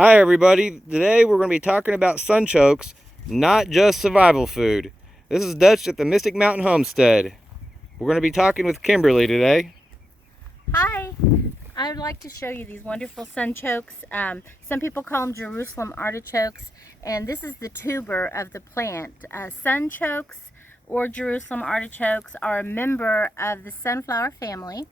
Hi everybody, today we're going to be talking about sunchokes, not just survival food. This is Dutch at the Mystic Mountain Homestead. We're going to be talking with Kimberly today. Hi, I would like to show you these wonderful sunchokes. Some people call them Jerusalem artichokes, and this is the tuber of the plant. Sunchokes or Jerusalem artichokes are a member of the sunflower family,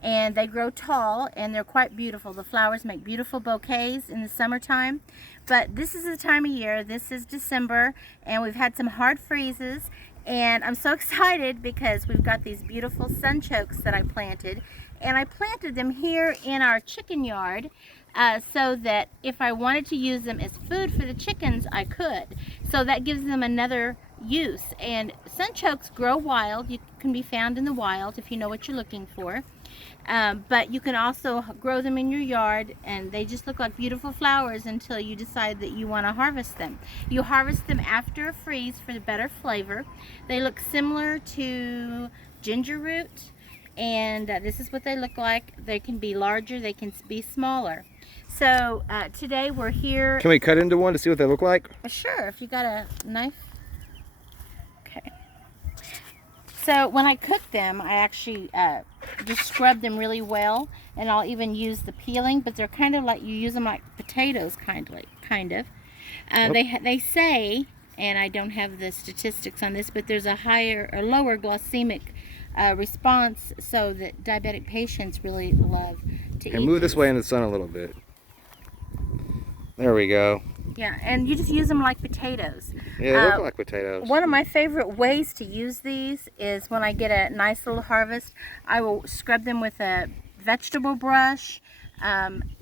and they grow tall and they're quite beautiful. The flowers make beautiful bouquets in the summertime, but this is the time of year. This is December, and we've had some hard freezes, and I'm so excited because we've got these beautiful sunchokes that I planted, and I planted them here in our chicken yard so that if I wanted to use them as food for the chickens, I could. So that gives them another use. And sunchokes grow wild. You can be found in the wild if you know what you're looking for. But you can also grow them in your yard, and they just look like beautiful flowers until you decide that you want to harvest them. You harvest them after a freeze for the better flavor. They look similar to ginger root, and this is what they look like. They can be larger, they can be smaller. So today we're here. Can we cut into one to see what they look like? Sure, if you got a knife. Okay. So when I cook them, I actually just scrub them really well, and I'll even use the peeling, but they're kind of like, you use them like potatoes, kind of. They say, and I don't have the statistics on this, but there's a higher or lower glycemic response, so that diabetic patients really love to eat. And move this way in the sun a little bit. There we go. Yeah, and you just use them like potatoes. Yeah, they look like potatoes. One of my favorite ways to use these is when I get a nice little harvest, I will scrub them with a vegetable brush,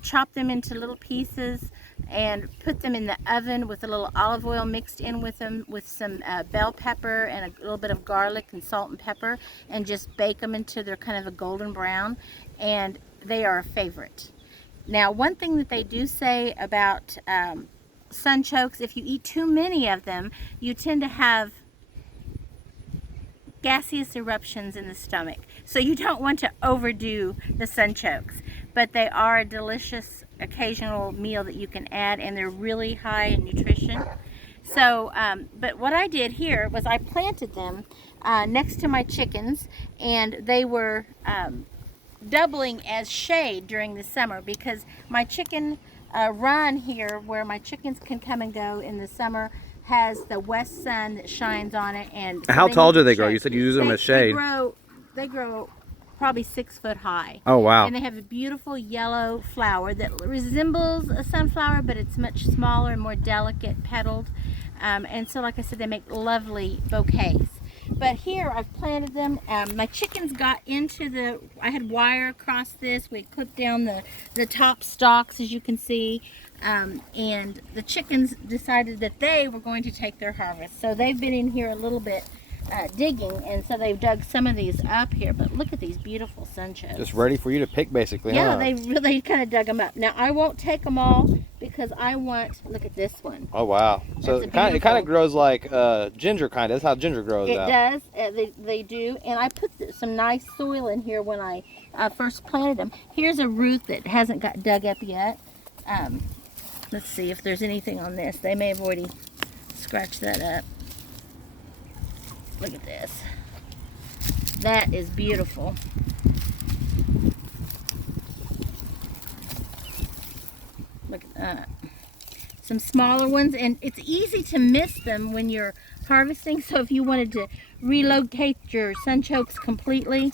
chop them into little pieces, and put them in the oven with a little olive oil mixed in with them, with some bell pepper and a little bit of garlic and salt and pepper, and just bake them until they're kind of a golden brown, and they are a favorite. Now, one thing that they do say about sunchokes, if you eat too many of them, you tend to have gaseous eruptions in the stomach. So you don't want to overdo the sunchokes, but they are a delicious occasional meal that you can add, and they're really high in nutrition. So, but what I did here was I planted them next to my chickens, and they were doubling as shade during the summer, because my chicken run here, where my chickens can come and go in the summer, has the west sun that shines on it. And so how tall do they grow? You said you use them as shade. They grow probably 6 foot high. Oh wow. And they have a beautiful yellow flower that resembles a sunflower, but it's much smaller and more delicate petaled. And so, like I said, they make lovely bouquets. But here I've planted them. My chickens got into I had wire across this. We clipped down the top stalks, as you can see. And the chickens decided that they were going to take their harvest. So they've been in here a little bit digging, and so they've dug some of these up here. But look at these beautiful sunchokes. Just ready for you to pick, basically. Yeah, huh? they really kind of dug them up. Now I won't take them all because I want, look at this one. Oh wow. So it kind of grows like ginger, kind of. That's how ginger grows out. It does. They do. And I put some nice soil in here when I first planted them. Here's a root that hasn't got dug up yet. Let's see if there's anything on this. They may have already scratched that up. Look at this. That is beautiful. Look at that. Some smaller ones, and it's easy to miss them when you're harvesting. So if you wanted to relocate your sunchokes completely,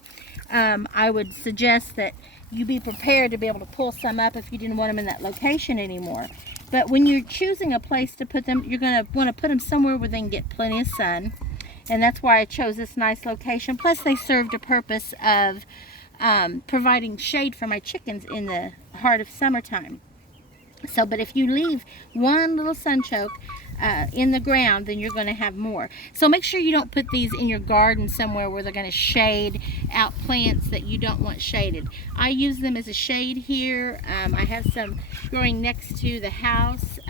I would suggest that you be prepared to be able to pull some up if you didn't want them in that location anymore. But when you're choosing a place to put them, you're going to want to put them somewhere where they can get plenty of sun. And that's why I chose this nice location. Plus, they served a purpose of providing shade for my chickens in the heart of summertime. So, but if you leave one little sunchoke in the ground, then you're going to have more. So make sure you don't put these in your garden somewhere where they're going to shade out plants that you don't want shaded. I use them as a shade here. I have some growing next to the house,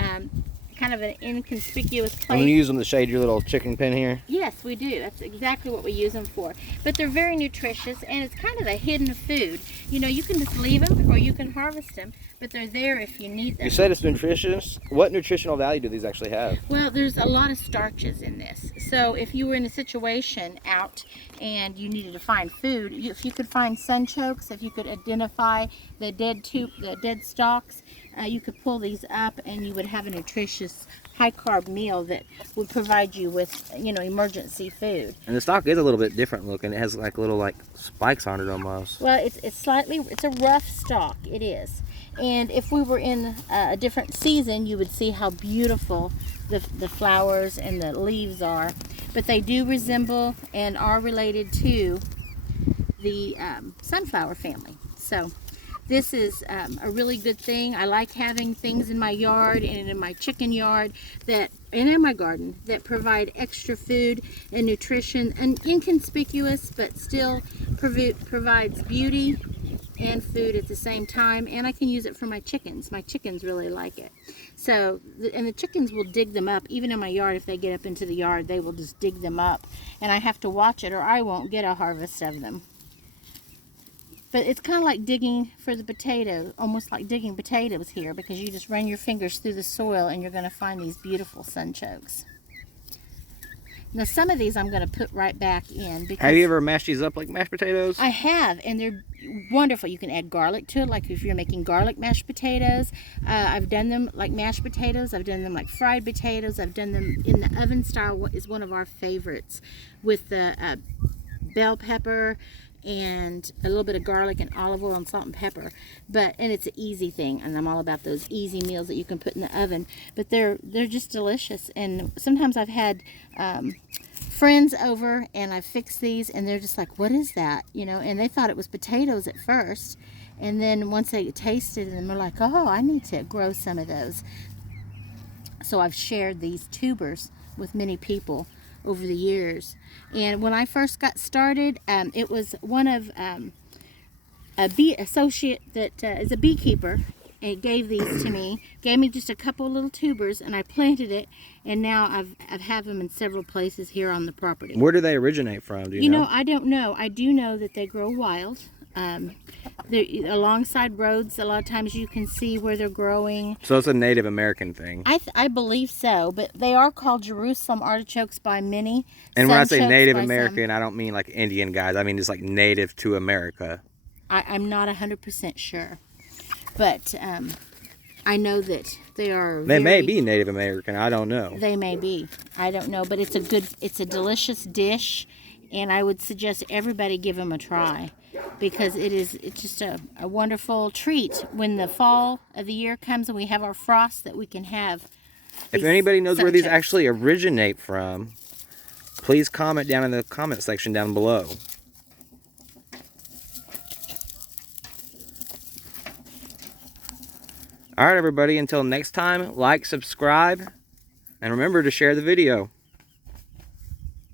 kind of an inconspicuous place. And you use them to shade your little chicken pen here? Yes, we do. That's exactly what we use them for. But they're very nutritious, and it's kind of a hidden food. You know, you can just leave them or you can harvest them, but they're there if you need them. You said it's nutritious. What nutritional value do these actually have? Well, there's a lot of starches in this. So if you were in a situation out and you needed to find food, if you could find sunchokes, if you could identify the dead stalks, you could pull these up and you would have a nutritious high-carb meal that would provide you with, you know, emergency food. And the stalk is a little bit different looking. It has like little spikes on it almost. Well, it's a rough stalk. It is. And if we were in a different season, you would see how beautiful the flowers and the leaves are. But they do resemble and are related to the sunflower family. So this is a really good thing. I like having things in my yard and in my chicken yard and in my garden that provide extra food and nutrition, and inconspicuous but still provides beauty and food at the same time. And I can use it for my chickens. My chickens really like it. So, and the chickens will dig them up. Even in my yard, if they get up into the yard, they will just dig them up. And I have to watch it or I won't get a harvest of them. But it's kind of like digging for the potatoes, almost like digging potatoes here, because you just run your fingers through the soil and you're going to find these beautiful sunchokes. Now some of these I'm going to put right back in. Because have you ever mashed these up like mashed potatoes? I have, and they're wonderful. You can add garlic to it, like if you're making garlic mashed potatoes. I've done them like mashed potatoes. I've done them like fried potatoes. I've done them in the oven style, is one of our favorites, with the bell pepper and a little bit of garlic and olive oil and salt and pepper. And it's an easy thing, and I'm all about those easy meals that you can put in the oven. But they're just delicious. And sometimes I've had friends over and I've fixed these and they're just like, what is that? You know, and they thought it was potatoes at first, and then once they tasted them, they're like, oh, I need to grow some of those. So I've shared these tubers with many people over the years. And when I first got started, it was one of a bee associate that is a beekeeper, and gave these to me, gave me just a couple little tubers, and I planted it, and now I've have them in several places here on the property. Where do they originate from? Do you know? I don't know. I do know that they grow wild. They're alongside roads. A lot of times you can see where they're growing. So it's a Native American thing. I believe so, but they are called Jerusalem artichokes by many. And when I say Native American, I don't mean like Indian guys. I mean just like native to America. I'm not 100% sure, but I know that they are. They may be Native American. I don't know. They may be. I don't know, but it's a delicious dish, and I would suggest everybody give them a try, because it's just a wonderful treat when the fall of the year comes and we have our frost, that we can have. If anybody knows where these actually originate from, please comment down in the comment section down below. All right, everybody, until next time, like, subscribe, and remember to share the video.